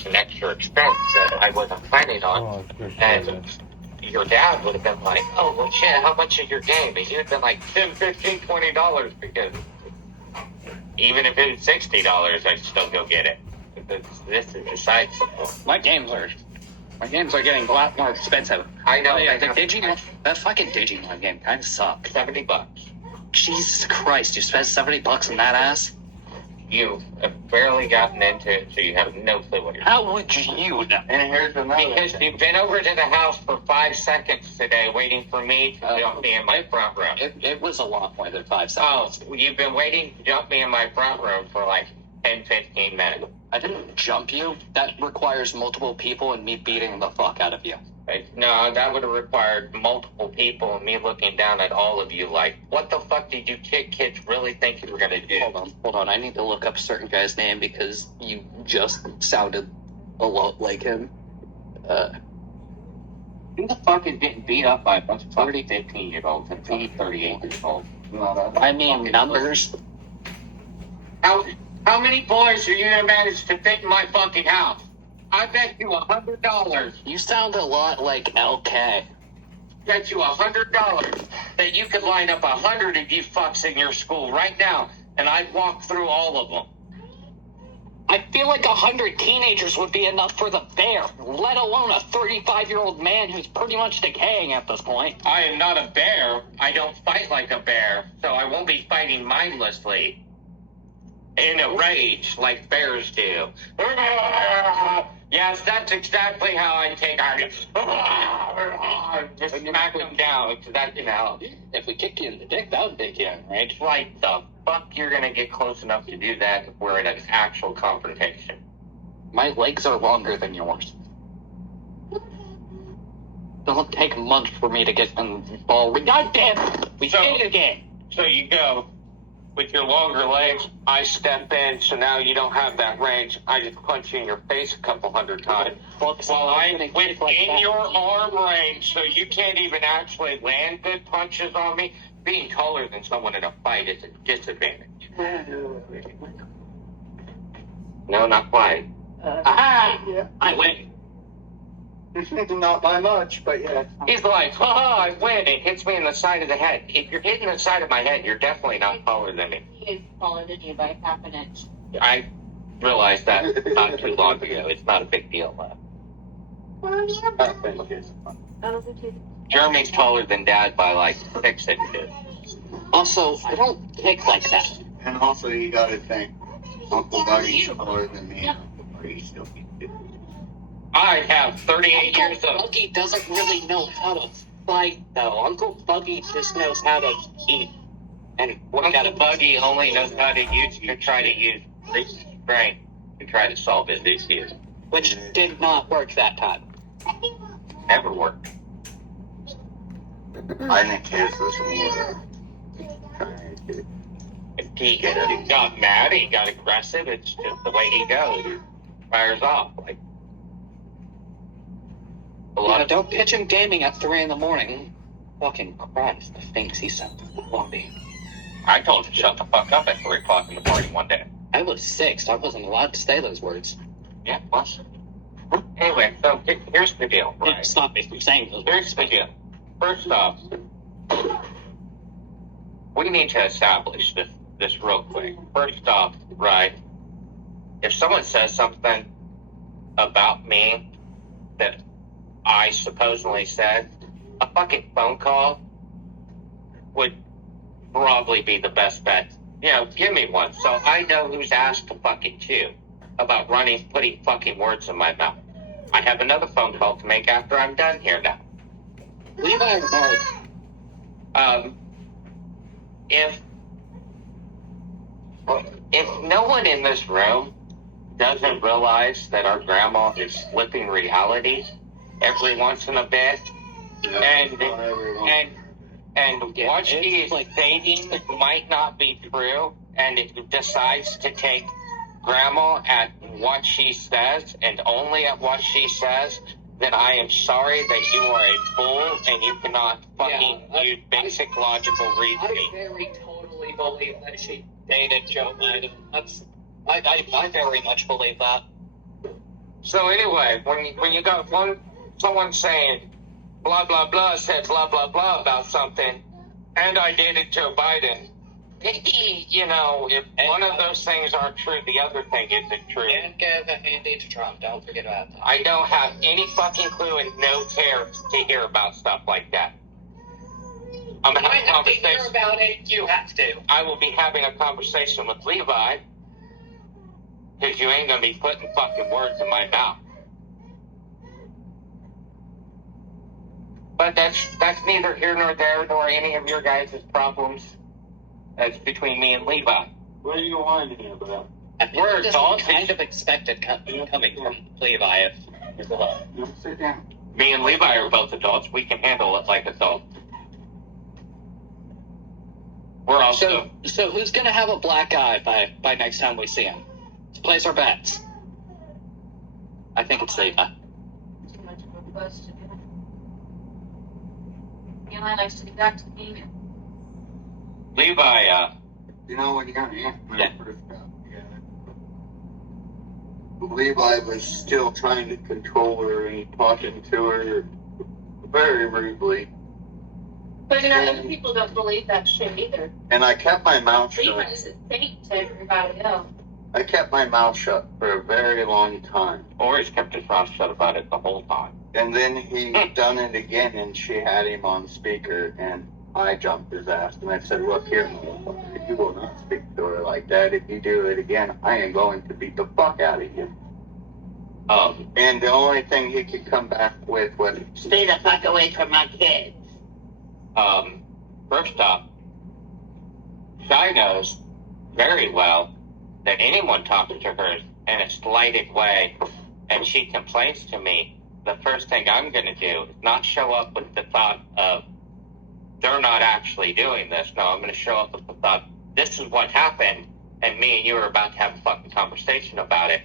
it's an extra expense that I wasn't planning on. And your dad would have been like, oh, well, shit, how much is your game? And you'd have been like $10, $15, $20 because even if it was $60, I'd still go get it. This is the side support. My games are getting a lot more expensive. I know. Yeah, that fucking Digimon game kind of sucks. $70. Jesus Christ, you spent $70 on that ass? You have barely gotten into it, so you have no clue what you're doing. How would you know? And here's another because you've been over to the house for 5 seconds today waiting for me to jump me in my front room. It was a lot more than 5 seconds. Oh, you've been waiting to jump me in my front room for like 10, 15 minutes. I didn't jump you. That requires multiple people and me beating the fuck out of you. No, that would have required multiple people and me looking down at all of you like, what the fuck did you kids really think you were going to do? Hold on. I need to look up a certain guy's name because you just sounded a lot like him. Who the fuck is getting beat up by a bunch of 30, 15-year-olds and 38 years old? I mean numbers. How many boys are you going to manage to fit in my fucking house? I bet you $100. You sound a lot like LK. Bet you $100 that you could line up 100 of you fucks in your school right now, and I'd walk through all of them. I feel like 100 teenagers would be enough for the bear, let alone a 35-year-old man who's pretty much decaying at this point. I am not a bear. I don't fight like a bear, so I won't be fighting mindlessly. In a rage, like bears do. Yes, that's exactly how I take our... Just smack them down, because that, you know... If we kicked you in the dick, that would make you enraged. Like, the fuck you're gonna get close enough to do that if we're in an actual confrontation? My legs are longer than yours. Doesn't take much for me to get involved. God damn it! We did it again! So you go... With your longer legs, I step in, so now you don't have that range. I just punch you in your face a couple hundred times. While I'm within your arm range, so you can't even actually land good punches on me. Being taller than someone in a fight is a disadvantage. No, not quite. Yeah. I win. Not by much, but yeah. He's like, haha, I win. It hits me in the side of the head. If you're hitting the side of my head, you're definitely not taller than me. He is taller than you by half an inch. I realized that not too long ago. It's not a big deal. Jeremy's taller than Dad by like 6 inches. Also, I don't kick like that. And also, you gotta think, Uncle Buddy's taller than me. Uncle Buddy still beats it. I have 38 years of... Uncle Buggy doesn't really know how to fight, though. Uncle Buggy just knows how to eat. And Uncle Buggy only knows how to try to use strength to try to solve his issues. Which did not work that time. Never worked. I think his was more. He got mad, he got aggressive, it's just the way he goes. He fires off. Like, don't pitch him gaming at 3 in the morning. Fucking Christ, the things he said to the lobby. I told him to shut the fuck up at 3 o'clock in the morning one day. I was 6. I wasn't allowed to say those words. Yeah, well. Anyway, so here's the deal, right? Stop me from saying those words. Here's the deal. First off, we need to establish this real quick. First off, right, if someone says something about me that I supposedly said, a fucking phone call would probably be the best bet. You know, give me one so I know who's asked to fucking chew about putting fucking words in my mouth. I have another phone call to make after I'm done here now. Leave out if no one in this room doesn't realize that our grandma is slipping reality every once in a bit, and what she is stating might not be true, and it decides to take grandma at what she says and only at what she says, then I am sorry that you are a fool and you cannot fucking use basic logical reasoning. I very totally believe that she dated Joe Biden. I very much believe that. So anyway, when you got someone saying blah blah blah said blah blah blah about something, and I dated Joe Biden, maybe if one of those things aren't true, the other thing isn't true. And give a handy to Trump. Don't forget about that. I don't have any fucking clue and no care to hear about stuff like that. I'm I having a have to hear conversation. about it. You have to. I will be having a conversation with Levi, because you ain't gonna be putting fucking words in my mouth. But that's neither here nor there, nor any of your guys' problems. That's between me and Levi. What are you whining about? I think We're this adults. is kind of expected coming from Levi. If No, sit down. Me and Levi are both adults. We can handle it like adults. We're also... So who's gonna have a black eye by next time we see him? Let's place our bets. I think it's Levi. Too much of a buzz to do. He only likes to do that to me. Levi, When you got Aunt when I Yeah. first got together, Levi was still trying to control her and talking to her very rudely. But other people don't believe that shit either. And I kept my mouth Levi's shut. a saint to everybody else. I kept my mouth shut for a very long time. always kept his mouth shut about it the whole time. And then he done it again, and she had him on speaker, and I jumped his ass. And I said, look here, motherfucker, you will not speak to her like that. If you do it again, I am going to beat the fuck out of you. And the only thing he could come back with was, Stay the fuck away from my kids. First off, Shy knows very well that anyone talking to her in a slighted way and she complains to me, the first thing I'm going to do is not show up with the thought of they're not actually doing this. No, I'm going to show up with the thought, this is what happened, and me and you are about to have a fucking conversation about it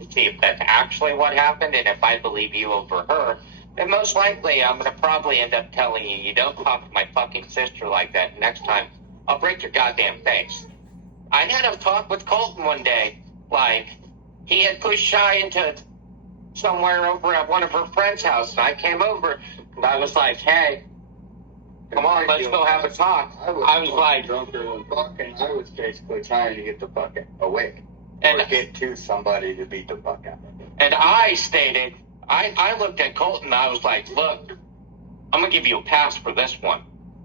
to see if that's actually what happened, and if I believe you over her, then most likely I'm going to probably end up telling you, you don't talk to my fucking sister like that. Next time, I'll break your goddamn face. I had a talk with Colton one day, like, he had pushed Shy into somewhere over at one of her friend's house, and I came over, and I was like, hey, come on, let's go have a talk. I was like, drunker than fuck, and I was basically trying to get the fuck awake. and Or get to somebody to beat the fuck out of him. And I stated, I looked at Colton and I was like, look, I'm going to give you a pass for this one.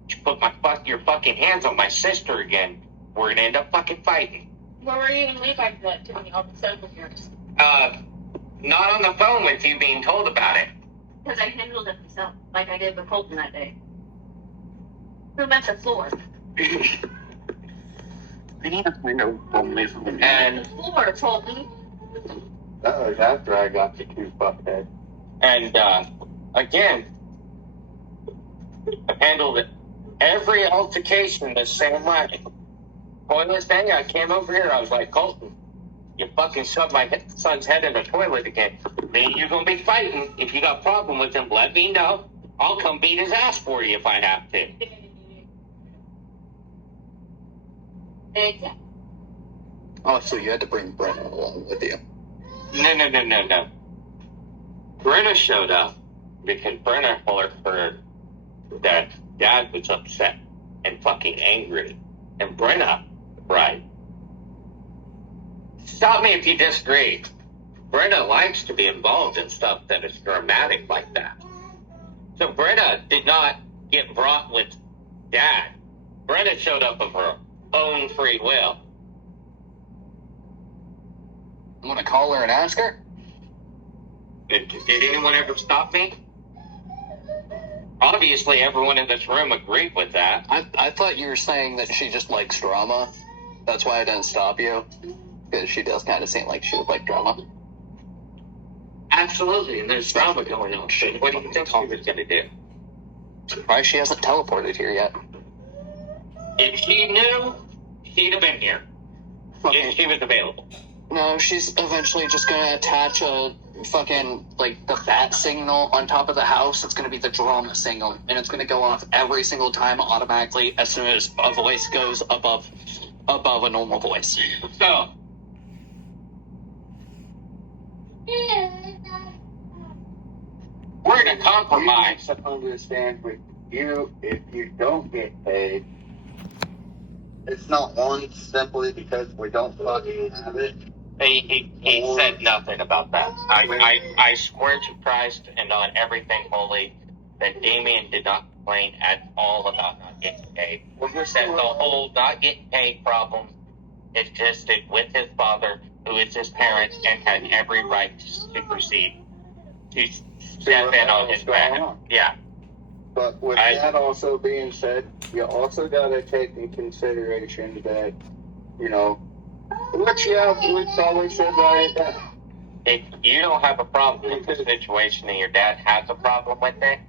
You put your fucking hands on my sister again, we're going to end up fucking fighting. Where were you and Levi for that doing all the stuff with yours? Not on the phone with you being told about it. Because I handled it myself, like I did with Colton that day. Who meant the floor? I need to find a woman from And, The floor, Colton. That was after I got the two fuckheads. and, again, I've handled it. Every altercation the same way. Pointless thing, I came over here, I was like, Colton, you fucking shoved my son's head in the toilet again. Me and you gonna be fighting. If you got a problem with him, let me know. I'll come beat his ass for you if I have to. Exactly. Oh, so you had to bring Brenna along with you. No. Brenna showed up because Brenna heard that Dad was upset and fucking angry. And Brenna, right? Stop me if you disagree. Brenna likes to be involved in stuff that is dramatic like that. So Brenna did not get brought with Dad. Brenna showed up of her own free will. I'm gonna call her and ask her. Did anyone ever stop me? Obviously, everyone in this room agreed with that. I thought you were saying that she just likes drama. That's why I didn't stop you. Because she does kind of seem like she would like drama. Absolutely, and there's drama going on. What do you think she was going to do? Surprised she hasn't teleported here yet. If she knew, she'd have been here. Okay. If she was available. No, she's eventually just gonna attach a fucking, like, the bat signal on top of the house. It's gonna be the drama signal, and it's gonna go off every single time automatically as soon as a voice goes above a normal voice. So, going to compromise. You need to understand with you, if you don't get paid, it's not one simply because we don't fucking have it. He said nothing about that. I swear to Christ and on everything holy that Damien did not complain at all about not getting paid. That the whole not getting paid problem existed with his father, who is his parent, and had every right to supersede, to step in on his back. Yeah. But with that also being said, you also got to take in consideration that, you know, which we probably should write it down. If you don't have a problem with the situation and your dad has a problem with it,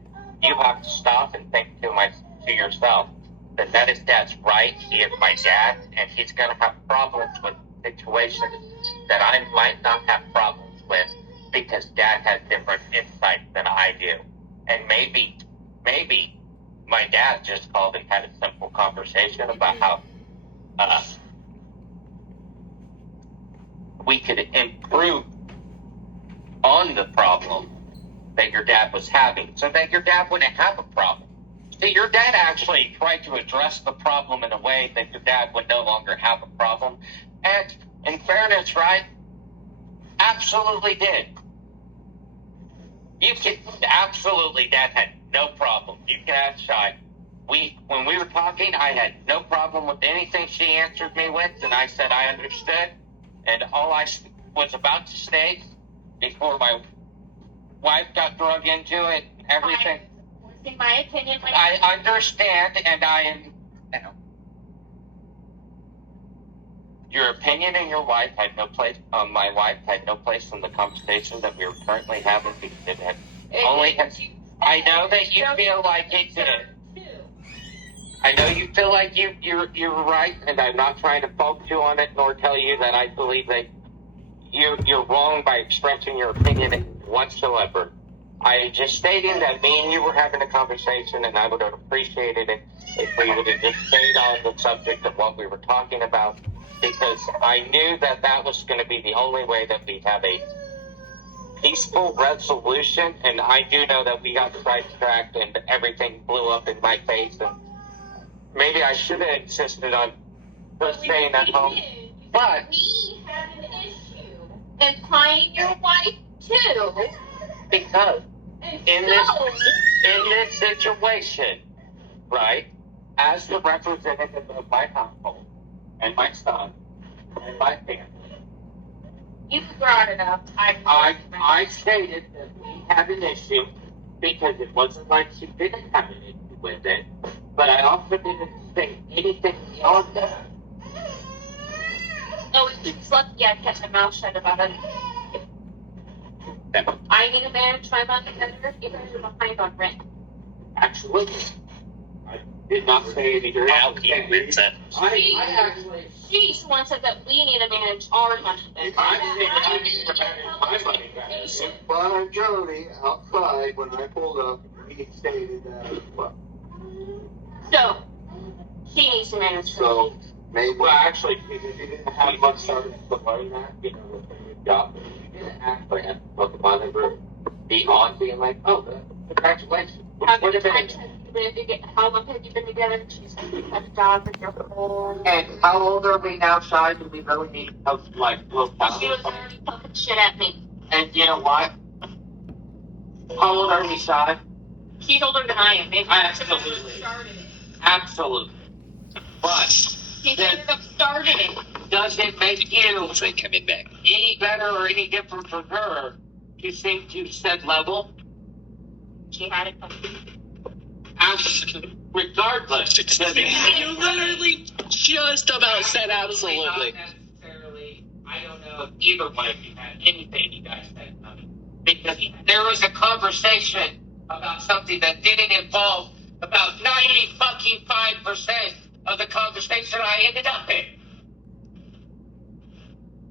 you have to stop and think to yourself that is dad's right. He is my dad, and he's going to have problems with situations that I might not have problems with because dad has different insights than I do. And maybe my dad just called and had a simple conversation about how we could improve on the problem that your dad was having so that your dad wouldn't have a problem. See, your dad actually tried to address the problem in a way that your dad would no longer have a problem. And in fairness, right? Absolutely did. Absolutely, dad had no problem. You can ask Shy. When we were talking, I had no problem with anything she answered me with, and I said I understood. And all I was about to state before my wife got drug into it, everything. In my opinion, I understand, and I am, you know, your opinion and your wife had no place. My wife had no place in the conversation that we were currently having because it had only. I know that you feel like it did. I know you feel like you're right, and I'm not trying to fault you on it, nor tell you that I believe that you're wrong by expressing your opinion whatsoever. I just stated that me and you were having a conversation, and I would have appreciated it if we would have just stayed on the subject of what we were talking about, because I knew that that was going to be the only way that we'd have a peaceful resolution, and I do know that we got sidetracked and everything blew up in my face, and maybe I should have insisted on just staying at home. But we have an issue implying your wife too. Because in this situation, right, as the representative of my household and my son and my family, you brought it up. I stated that we had an issue because it wasn't like she didn't have an issue with it, but I also didn't say anything beyond that. Oh, it's lucky I kept my mouth shut about it. I need to manage my money better because you're behind on rent. Absolutely. I did not say anything. She's the one said that we need to manage our money better. I said I need to manage my money better. If Bonner Jody outside when I pulled up, he stated that as well. So, she needs to manage her So, money. maybe. Well, actually, she didn't have much service to learn that, you know, with her new job. She didn't actually have to look upon it or be on being like, oh, congratulations. How long have you been together? She's had a job with your whole. And how old are we now, Shy? Do we really need to, like, look down? She was already talking shit at me. And you know what? How old are we, Shy? She's older than I am. Maybe Absolutely. started it. Absolutely. But She ended up starting it. does it make you any better or any different for her to sink to said level? She had it. Regardless. You literally just about said absolutely. Not necessarily. I don't know if either one of you had anything you guys said about it. Because there was a conversation about something that didn't involve about 95% of the conversation I ended up in.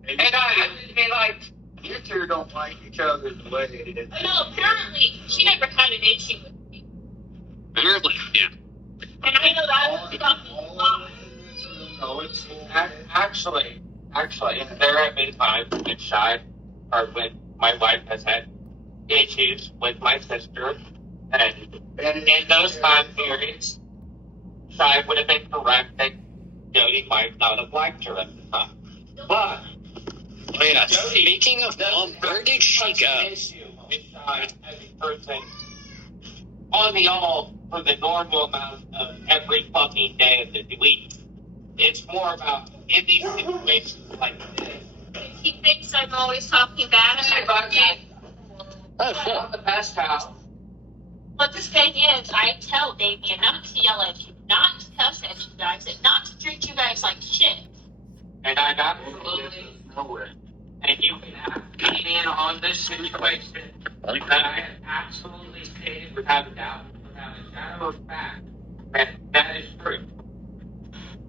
And I would be like, You two don't like each other the way it is. No, apparently she never had an issue with me. Apparently, yeah. And I know that was fucking a lie. No, it's actually, there have been times when Shy, or when my wife has had issues with my sister, and in those time periods, Shy would have been correct that Jody might not have liked her at the time. But Oh yeah. Jody Speaking of mom, where did she go? issue with Shy as a person on the all for the normal amount of every fucking day of the week. It's more about in these situations like this. He thinks I'm always talking bad about you. Oh shit. Not the best house. But the thing is, I tell Damien not to yell at you, not to cuss at you guys, and not to treat you guys like shit. And I'm absolutely nowhere. And you can have me in on this situation that I have absolutely stated without a doubt, without a shadow of fact, that is true.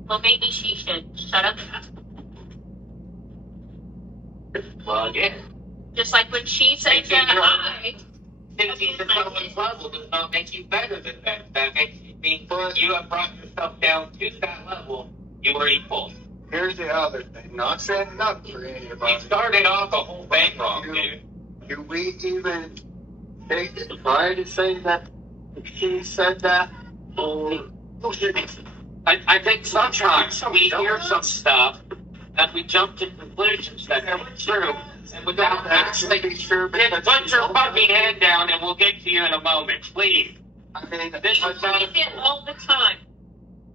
Well, maybe she should shut up. Well, again, Just like when she said that Since at someone's level does not make you better than them. That makes you mean you have brought yourself down to that level. You are equal. Here's the other thing. Not setting up for You anybody. started off the whole thing wrong, dude. Do we even take the pride to say that she said that? Or I think sometimes we hear some stuff and we jump to conclusions that aren't true, and without actually be sure? put your fucking head down, and we'll get to you in a moment, please. I mean, This I is not. say it all the time.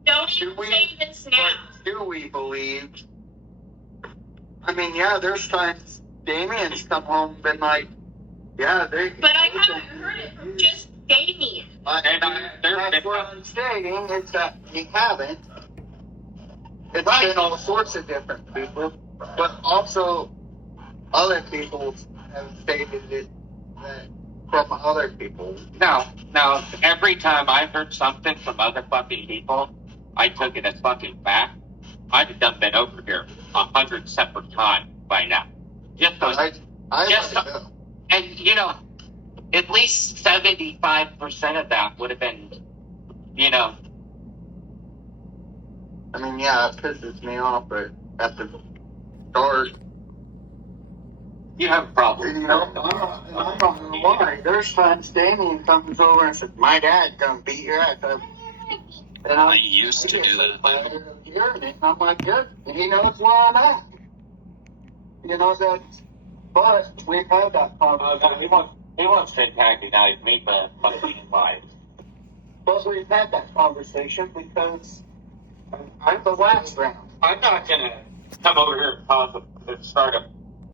Don't Do even we- say this now. but do we believe? I mean, yeah, there's times Damien's come home and been like, yeah, they. But I haven't heard it from just Damien. That's what I'm stating is that we haven't. It's been all sorts of different people, but also other people have stated it that from other people. No, every time I heard something from other fucking people, I took it as fucking fact. I'd have done been over here 100 separate times by now. Just those, I Yes, let it go. and you know, at least 75% of that would have been, you know, I mean, yeah, it pisses me off, but at the start, you have a problem. you know, I'm not gonna lie. There's times Damien comes over and says, "My dad gonna beat your ass up," and I used to do that. tired of hearing it. I'm like, good. He knows where I'm at. You know that. But we've had that conversation. He wants to antagonize me for fucking life. But we've had that conversation because I'm the last round. I'm not gonna come over here and start a